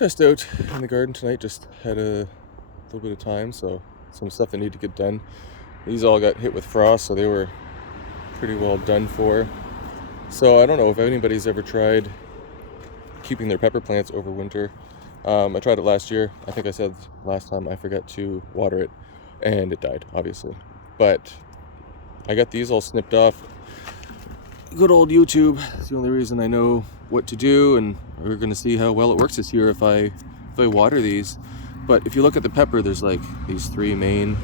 Just out in the garden tonight, just had a little bit of time, so some stuff that need to get done. These all got hit with frost, so they were pretty well done for. So I don't know if anybody's ever tried keeping their pepper plants over winter. I tried it last year. I think I said last time I forgot to water it, and it died, obviously. But I got these all snipped off. Good old YouTube. It's the only reason I know what to do, and we're gonna see how well it works this year if I water these. But if you look at the pepper, there's like these three main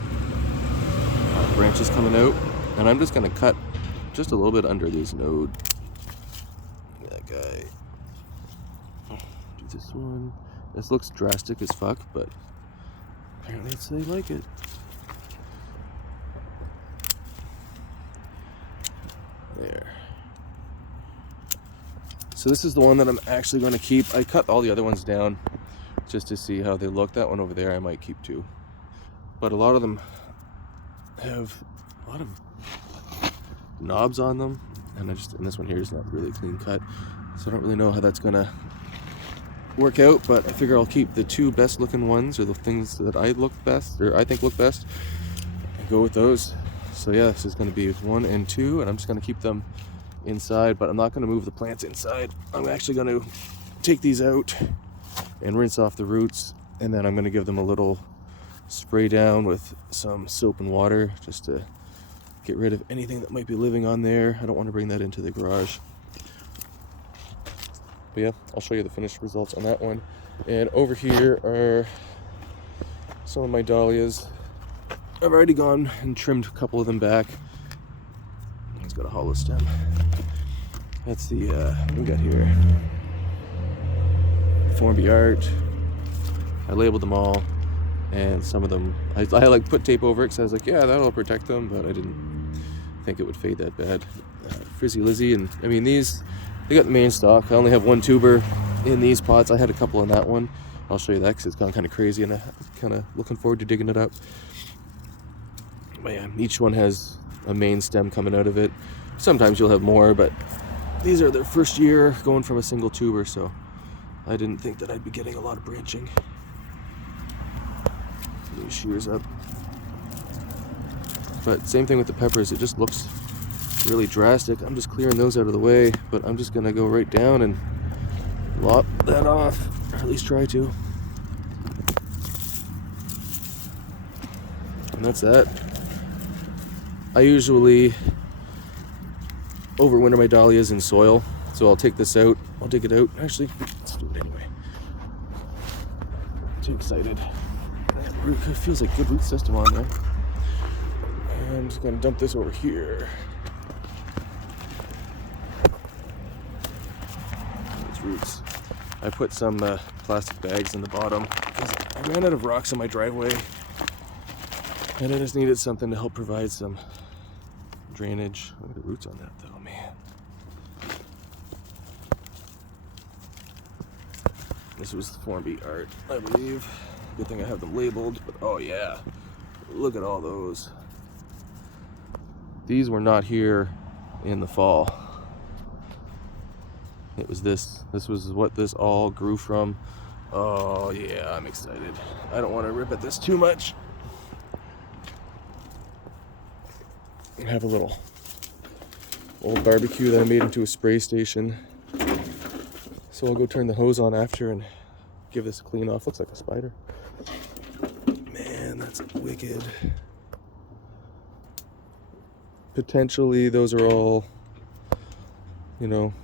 branches coming out, and I'm just gonna cut just a little bit under these node. That guy. Do this one. This looks drastic as fuck, but apparently they like it. There. So this is the one that I'm actually going to keep. I cut all the other ones down just to see how they look. That one over there I might keep too. But a lot of them have a lot of knobs on them, and this one here is not really clean cut. So I don't really know how that's gonna work out, but I figure I'll keep the two best looking ones, or the things that I think look best, and go with those. So yeah, this is gonna be 1 and 2, and I'm just gonna keep them inside, but I'm not going to move the plants inside. I'm actually going to take these out and rinse off the roots, and then I'm going to give them a little spray down with some soap and water just to get rid of anything that might be living on there. I don't want to bring that into the garage. But yeah, I'll show you the finished results on that one. And over here are some of my dahlias. I've already gone and trimmed a couple of them back. It's got a hollow stem. That's the, what we got here? Formby art. I labeled them all, and some of them, I like put tape over it because I was like, yeah, that'll protect them, but I didn't think it would fade that bad. Frizzy Lizzy, and I mean these, they got the main stock. I only have one tuber in these pots. I had a couple in that one. I'll show you that because it's gone kind of crazy, and I'm kind of looking forward to digging it up. But yeah, each one has a main stem coming out of it. Sometimes you'll have more, but these are their first year going from a single tuber, so I didn't think that I'd be getting a lot of branching. These shears up. But same thing with the peppers, it just looks really drastic. I'm just clearing those out of the way, but I'm just gonna go right down and lop that off, or at least try to. And that's that. I usually overwinter my dahlias in soil, so I'll take this out, I'll dig it out. Actually, let's do it anyway. Too excited. It feels like good root system on there. And I'm just gonna dump this over here. Those roots. I put some plastic bags in the bottom because I ran out of rocks in my driveway, and I just needed something to help provide some drainage. Look at the roots on that though, man. This was the Formby art, I believe. Good thing I have them labeled, but oh yeah, look at all those. These were not here in the fall. It was this was what this all grew from. Oh yeah, I'm excited. I don't want to rip at this too much. I have a little old barbecue that I made into a spray station. So I'll go turn the hose on after and give this a clean off. Looks like a spider. Man, that's wicked. Potentially those are all, you know,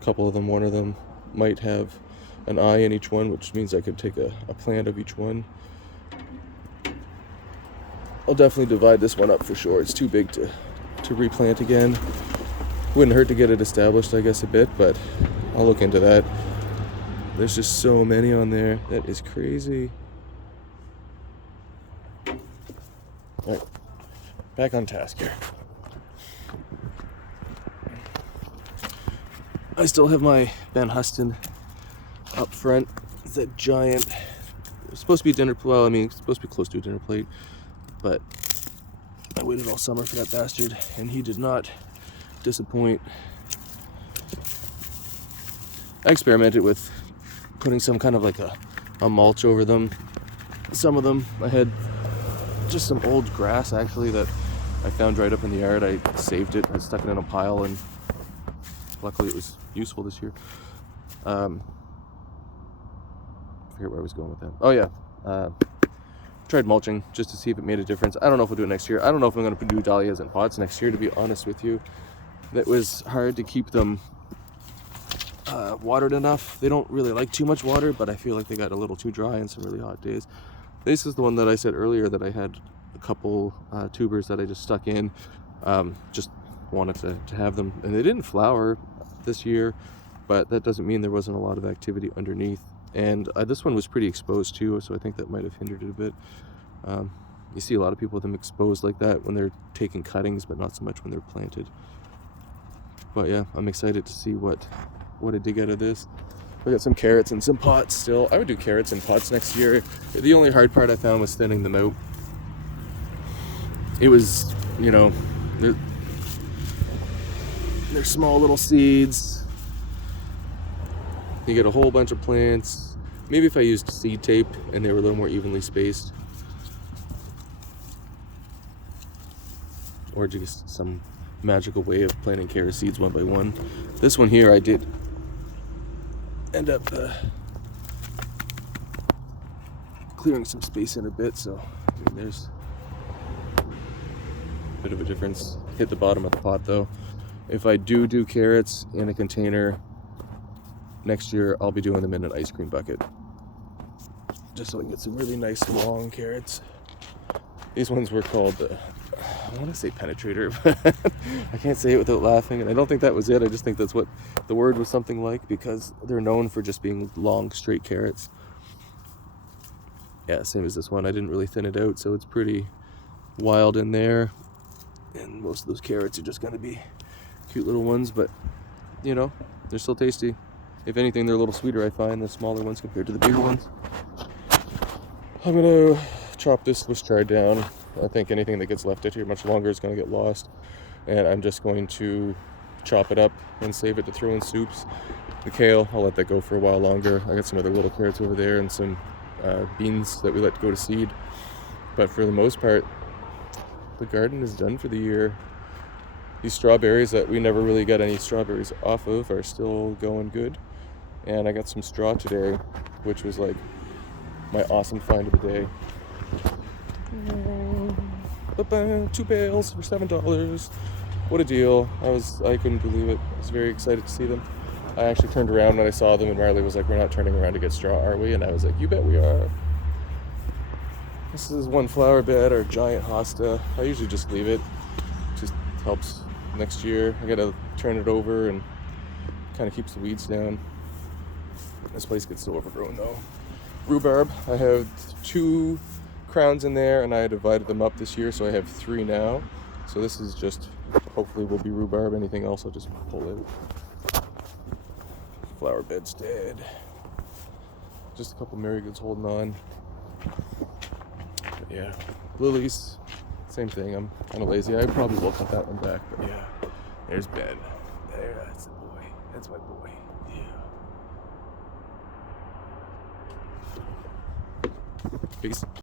a couple of them, one of them might have an eye in each one, which means I could take a plant of each one. I'll definitely divide this one up for sure. It's too big to replant again. Wouldn't hurt to get it established, I guess, a bit, but I'll look into that. There's just so many on there. That is crazy. All right, back on task here. I still have my Van Huston up front. It's that giant, it's supposed to be a dinner, well, I mean, it's supposed to be close to a dinner plate, but I waited all summer for that bastard, and he did not disappoint. I experimented with putting some kind of like a mulch over them. Some of them, I had just some old grass actually that I found right up in the yard. I saved it, I stuck it in a pile, and luckily it was useful this year. I forget where I was going with that. Oh yeah, tried mulching just to see if it made a difference. I don't know if we'll do it next year. I don't know if I'm going to do dahlias in pots next year, to be honest with you. That was hard to keep them watered enough. They don't really like too much water, but I feel like they got a little too dry on some really hot days. This is the one that I said earlier that I had a couple tubers that I just stuck in. Just wanted to have them, and they didn't flower this year, but that doesn't mean there wasn't a lot of activity underneath. And this one was pretty exposed too, so I think that might have hindered it a bit. You see a lot of people with them exposed like that when they're taking cuttings, but not so much when they're planted. But yeah, I'm excited to see what I dig out of this. I got some carrots and some pots still. I would do carrots and pots next year. The only hard part I found was thinning them out. It was, you know, they're small little seeds. You get a whole bunch of plants. Maybe if I used seed tape and they were a little more evenly spaced. Or just some magical way of planting carrot seeds one by one. This one here I did end up clearing some space in a bit, so I mean, there's a bit of a difference. Hit the bottom of the pot though. If I do carrots in a container next year, I'll be doing them in an ice cream bucket, just so I can get some really nice long carrots. These ones were called I want to say penetrator, but I can't say it without laughing, and I don't think that was it. I just think that's what the word was something like, because they're known for just being long, straight carrots. Yeah, same as this one. I didn't really thin it out, so it's pretty wild in there, and most of those carrots are just going to be cute little ones, but you know, they're still tasty. If anything, they're a little sweeter, I find, the smaller ones compared to the bigger ones. I'm going to chop this Swiss chard down. I think anything that gets left out here much longer is going to get lost, and I'm just going to chop it up and save it to throw in soups. The kale, I'll let that go for a while longer. I got some other little carrots over there and some beans that we let go to seed, but for the most part the garden is done for the year. These strawberries that we never really got any strawberries off of are still going good, and I got some straw today, which was like my awesome find of the day. 2 bales for $7. What a deal. I couldn't believe it. I was very excited to see them. I actually turned around when I saw them, and Marley was like, "We're not turning around to get straw, are we?" And I was like, "You bet we are." This is one flower bed, or giant hosta. I usually just leave it. Just helps next year. I gotta turn it over and kind of keeps the weeds down. This place gets so overgrown though. Rhubarb. I have 2 crowns in there, and I divided them up this year, so I have 3 now. So this is just, hopefully will be rhubarb. Anything else I'll just pull out. Flower bed's dead. Just a couple marigolds holding on. But yeah, lilies, same thing. I'm kind of lazy. I probably will cut that one back, but yeah. There's Ben. That's the boy. That's my boy. Yeah. Peace.